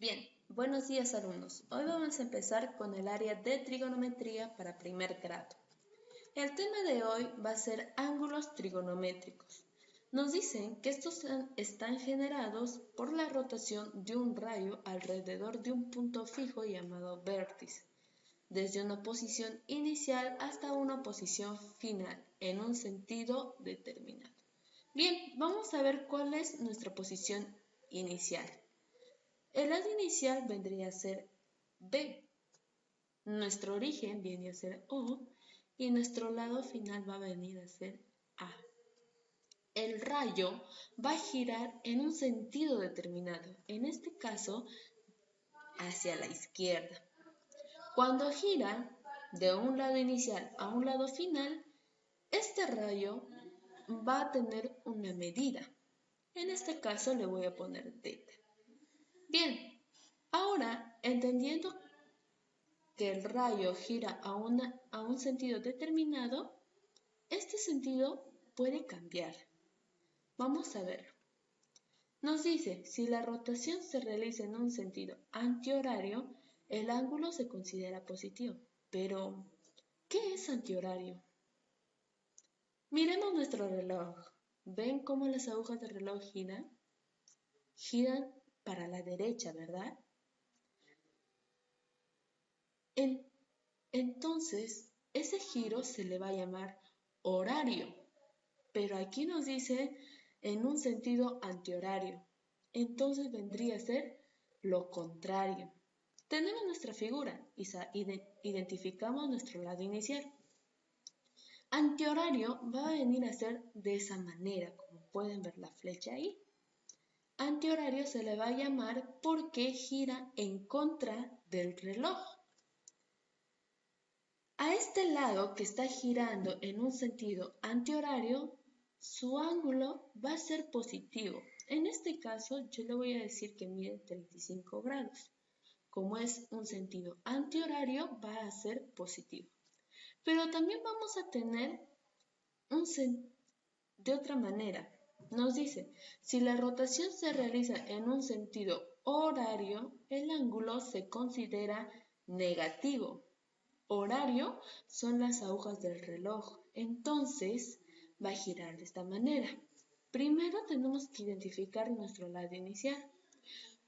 Bien, buenos días alumnos. Hoy vamos a empezar con el área de trigonometría para primer grado. El tema de hoy va a ser ángulos trigonométricos. Nos dicen que estos están generados por la rotación de un rayo alrededor de un punto fijo llamado vértice, desde una posición inicial hasta una posición final, en un sentido determinado. Bien, vamos a ver cuál es nuestra posición inicial. El lado inicial vendría a ser B, nuestro origen viene a ser O y nuestro lado final va a venir a ser A. El rayo va a girar en un sentido determinado, en este caso hacia la izquierda. Cuando gira de un lado inicial a un lado final, este rayo va a tener una medida. En este caso le voy a poner θ. Bien, ahora entendiendo que el rayo gira a un sentido determinado, este sentido puede cambiar. Vamos a ver. Nos dice, si la rotación se realiza en un sentido antihorario, el ángulo se considera positivo. Pero, ¿qué es antihorario? Miremos nuestro reloj. ¿Ven cómo las agujas del reloj giran? Giran para la derecha, ¿verdad? Entonces, ese giro se le va a llamar horario, pero aquí nos dice en un sentido antihorario. Entonces vendría a ser lo contrario. Tenemos nuestra figura y identificamos nuestro lado inicial. Antihorario va a venir a ser de esa manera, como pueden ver la flecha ahí. Antihorario se le va a llamar porque gira en contra del reloj. A este lado que está girando en un sentido antihorario, su ángulo va a ser positivo. En este caso, yo le voy a decir que mide 35 grados. Como es un sentido antihorario, va a ser positivo. Pero también vamos a tener de otra manera. Nos dice, si la rotación se realiza en un sentido horario, el ángulo se considera negativo. Horario son las agujas del reloj, entonces va a girar de esta manera. Primero tenemos que identificar nuestro lado inicial.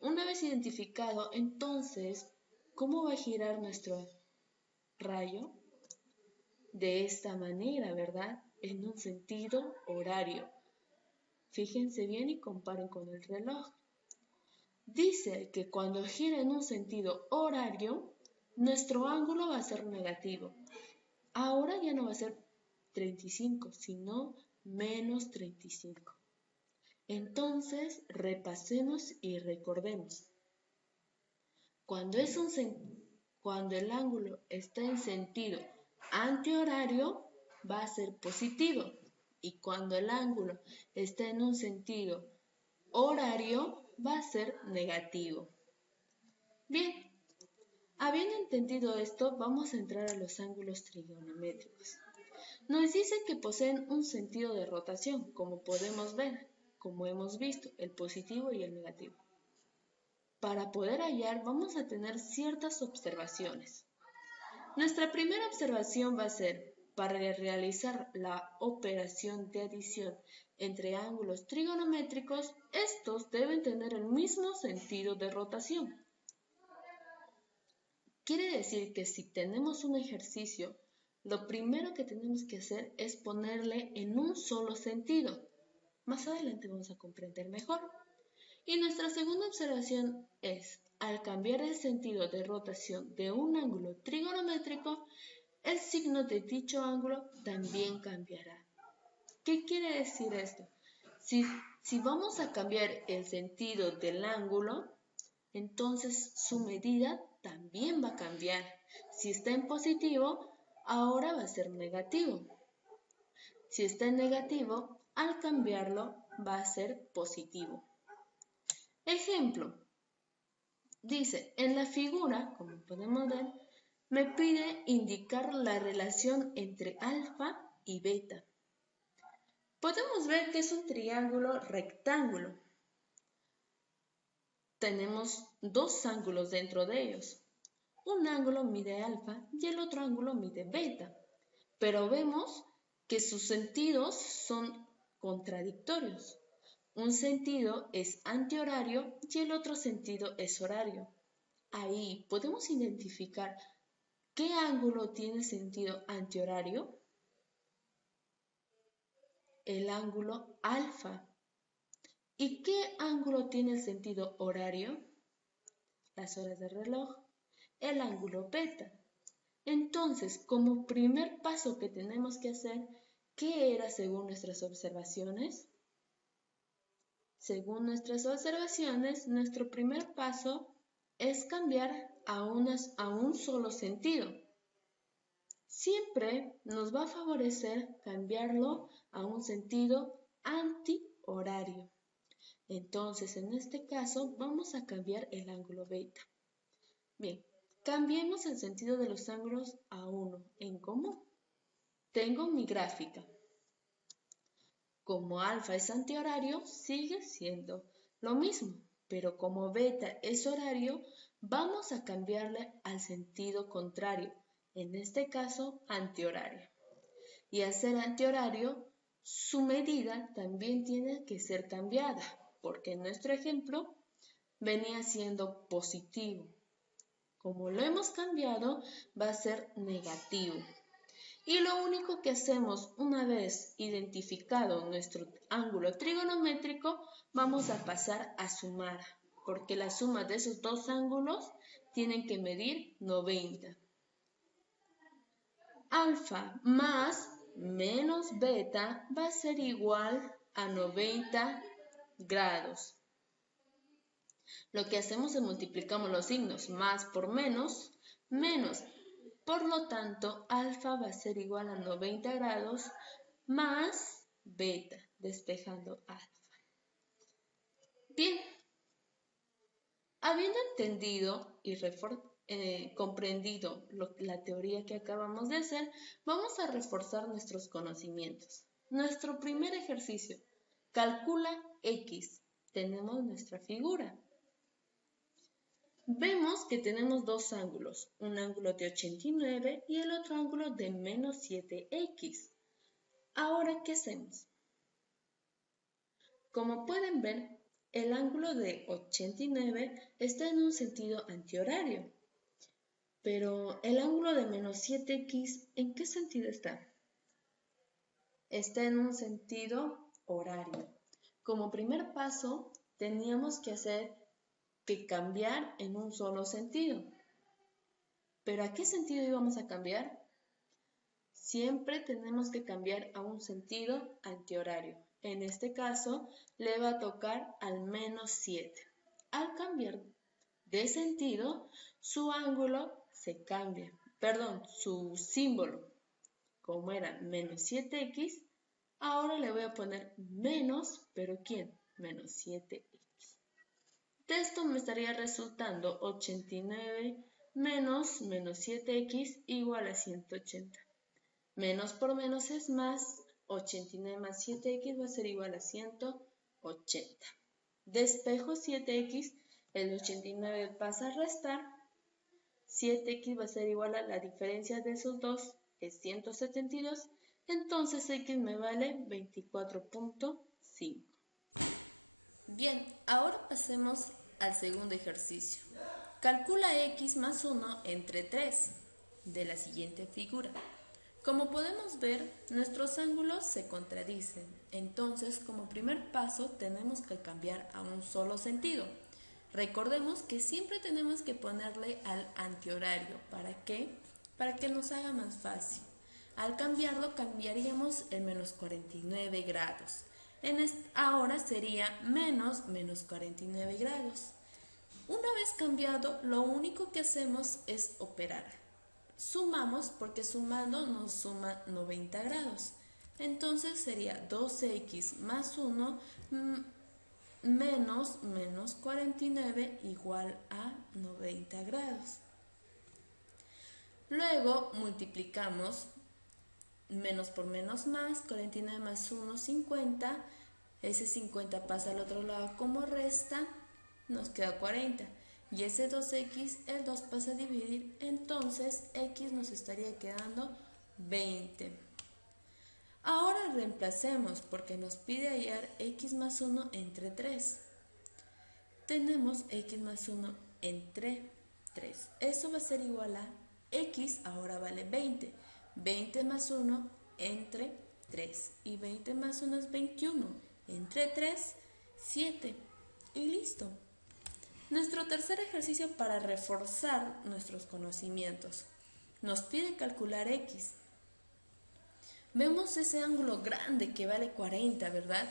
Una vez identificado, entonces, ¿cómo va a girar nuestro rayo? De esta manera, ¿verdad? En un sentido horario. Fíjense bien y comparen con el reloj. Dice que cuando gira en un sentido horario, nuestro ángulo va a ser negativo. Ahora ya no va a ser 35, sino menos 35. Entonces, repasemos y recordemos. Cuando el ángulo está en sentido antihorario, va a ser positivo. Y cuando el ángulo está en un sentido horario, va a ser negativo. Bien, habiendo entendido esto, vamos a entrar a los ángulos trigonométricos. Nos dice que poseen un sentido de rotación, como podemos ver, como hemos visto, el positivo y el negativo. Para poder hallar, vamos a tener ciertas observaciones. Nuestra primera observación va a ser, para realizar la operación de adición entre ángulos trigonométricos, estos deben tener el mismo sentido de rotación. Quiere decir que si tenemos un ejercicio, lo primero que tenemos que hacer es ponerle en un solo sentido. Más adelante vamos a comprender mejor. Y nuestra segunda observación es, al cambiar el sentido de rotación de un ángulo trigonométrico, el signo de dicho ángulo también cambiará. ¿Qué quiere decir esto? Si vamos a cambiar el sentido del ángulo, entonces su medida también va a cambiar. Si está en positivo, ahora va a ser negativo. Si está en negativo, al cambiarlo va a ser positivo. Ejemplo, dice, en la figura, como podemos ver, me pide indicar la relación entre alfa y beta. Podemos ver que es un triángulo rectángulo. tenemos dos ángulos dentro de ellos. Un ángulo mide alfa y el otro ángulo mide beta, pero vemos que sus sentidos son contradictorios. Un sentido es antihorario y el otro sentido es horario. Ahí podemos identificar qué ángulo tiene sentido antihorario. El ángulo alfa. ¿Y qué ángulo tiene el sentido horario? Las horas del reloj. El ángulo beta. Entonces, como primer paso que tenemos que hacer, ¿qué era según nuestras observaciones? Según nuestras observaciones, nuestro primer paso es cambiar a un solo sentido. Siempre nos va a favorecer cambiarlo a un sentido antihorario. Entonces, en este caso, vamos a cambiar el ángulo beta. Bien, cambiemos el sentido de los ángulos a uno en común. Tengo mi gráfica. Como alfa es antihorario, sigue siendo lo mismo, pero como beta es horario, vamos a cambiarle al sentido contrario, en este caso antihorario. Y al ser antihorario, su medida también tiene que ser cambiada, porque en nuestro ejemplo venía siendo positivo. Como lo hemos cambiado, va a ser negativo. Y lo único que hacemos una vez identificado nuestro ángulo trigonométrico, vamos a pasar a sumar, porque la suma de esos dos ángulos tienen que medir 90. Alfa más menos beta va a ser igual a 90 grados. Lo que hacemos es multiplicamos los signos, más por menos, menos. Por lo tanto, alfa va a ser igual a 90 grados más beta, despejando alfa. Bien, habiendo entendido y comprendido la teoría que acabamos de hacer, vamos a reforzar nuestros conocimientos. Nuestro primer ejercicio, calcula X. Tenemos nuestra figura. Vemos que tenemos dos ángulos, un ángulo de 89 y el otro ángulo de menos 7x. Ahora, ¿qué hacemos? Como pueden ver, el ángulo de 89 está en un sentido antihorario, pero el ángulo de menos 7x, ¿en qué sentido está? Está en un sentido horario. Como primer paso, teníamos que hacer que cambiar en un solo sentido. ¿Pero a qué sentido íbamos a cambiar? Siempre tenemos que cambiar a un sentido antihorario. En este caso, le va a tocar al menos 7. Al cambiar de sentido, su ángulo se cambia. Su símbolo, como era menos 7x, ahora le voy a poner menos, ¿pero quién? Menos 7x. De esto me estaría resultando 89 menos 7x igual a 180. Menos por menos es más, 89 más 7x va a ser igual a 180. Despejo 7x, el 89 pasa a restar, 7x va a ser igual a la diferencia de esos dos, es 172, entonces x me vale 24.5. Bien, ahora pasemos al segundo ejercicio. Calcula x más 1 entre 3 de la siguiente figura. Como podemos ver, nuestros ángulos se contradicen. Entonces, como primer paso, tenemos que cambiar a un solo sentido. Recordemos que siempre tenemos que ponerle al antihorario. ¿Para qué? Para que nos haga más fácil. Al cambiarlo, cambiaríamos el menos 49 grados. Ahora sería menos 49 grados. Una vez cambiado, lo único que hacemos es operar. Sumamos porque sumando nos suma 90 grados. Entonces sería 12x más 1 menos 49 igual a 90 grados. Luego multiplicamos menos por menos más, 49 más 1, 50. Ese 50 pasa al otro lado como resta. nos queda 40. Y ese 2x, el 2 pasa a dividir, entonces x nos estaría quedando 20. Ahora reemplacemos porque nos pide hallar x más 1 entre 3. Tenemos x más 1 entre 3. Eso va a ser igual a x, ahora vale 20. 20 más 1 entre 3. Y 20 más 1 es 21. Entre 3, 7. Y listo. Nuestro tercer ejercicio para reforzar nuestros conocimientos. Nos pide calcular x. Vemos ese ángulo grande que vale 40, ¿verdad?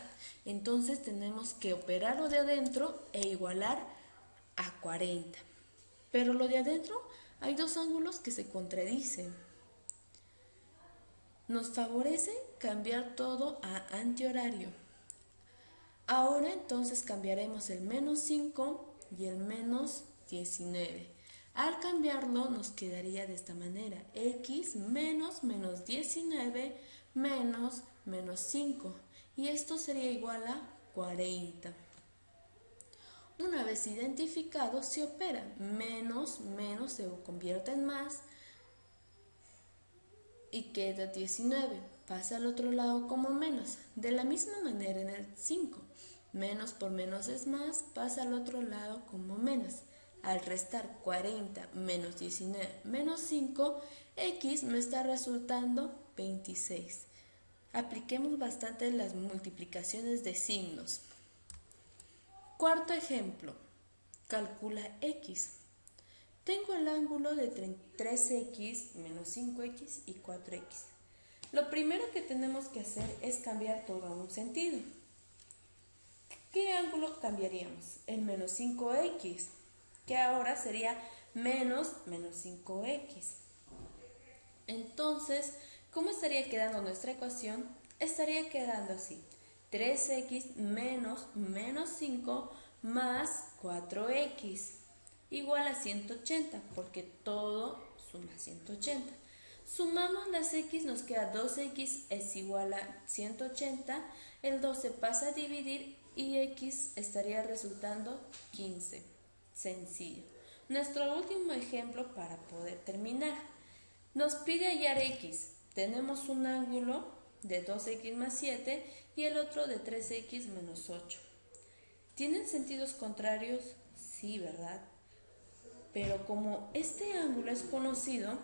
Entonces tenemos que operar lo de adentro e igualar a 40. Pero lo de adentro hay dos ángulos que se contradicen. Nos favorece cambiar todo a antihorario. Ahora entonces cambiaremos el menos 5 y el menos 19. Al cambiarlo nos quedaría de esta manera: x menos menos 19 menos menos 5. Y esto sería igual a 40. Una vez identificado se opera. Menos, menos se convierte en más y queda 19. Pasa al otro lado como menos. De la misma manera en el 5. Menos por menos es más, pasa al otro lado como menos. Al restar 40 menos 19 menos 5, x me está resultando 26. Apliquemos bastante las multiplicaciones de signos. Cuarto ejemplo. Calcula x. Tengo el ángulo de 3x menos 5x y 4x. Lo primero que tenemos que hacer es cambiar todo a un sentido. ¿Qué ángulo cambiaríamos? El menos 5x, que ahora sería menos menos 5x. Entonces, ¿cómo estaría quedando nuestra ecuación? Estaría quedando así: 3x menos menos 5 más 4x igual a 180, porque todo suma 180. Sumamos las x, nos queda 2x es igual a 180, el 12 pasa a dividir y x estaría resultando 15. Sencillo. Nuestro último ejemplo para poder terminar. Nos pide hallar x. Tenemos un ángulo de 2x más 7 y el otro de 3x menos 8. ¿Tienen sentidos contrarios? Sí, ¿verdad? Pero como este ángulo es conocido,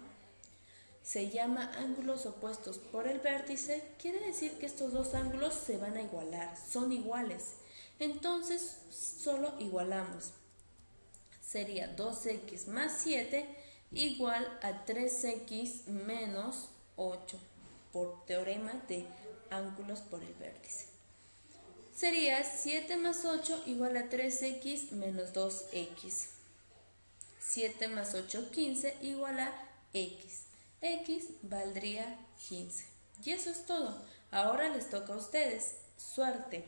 se llama ángulos opuestos por el vértice, quiere decir que estos dos ángulos se van a igualar, son iguales. Entonces, solo igualamos. Sería 2x más 7 igual a 3x menos 8, por teorema de ángulos por el vértice. Sería 7 más 8 igual a 3x menos 2x. 7 más 8, 15 igual a x. X valdría 15. Y eso es todo. Ahora les toca a ustedes. Suerte.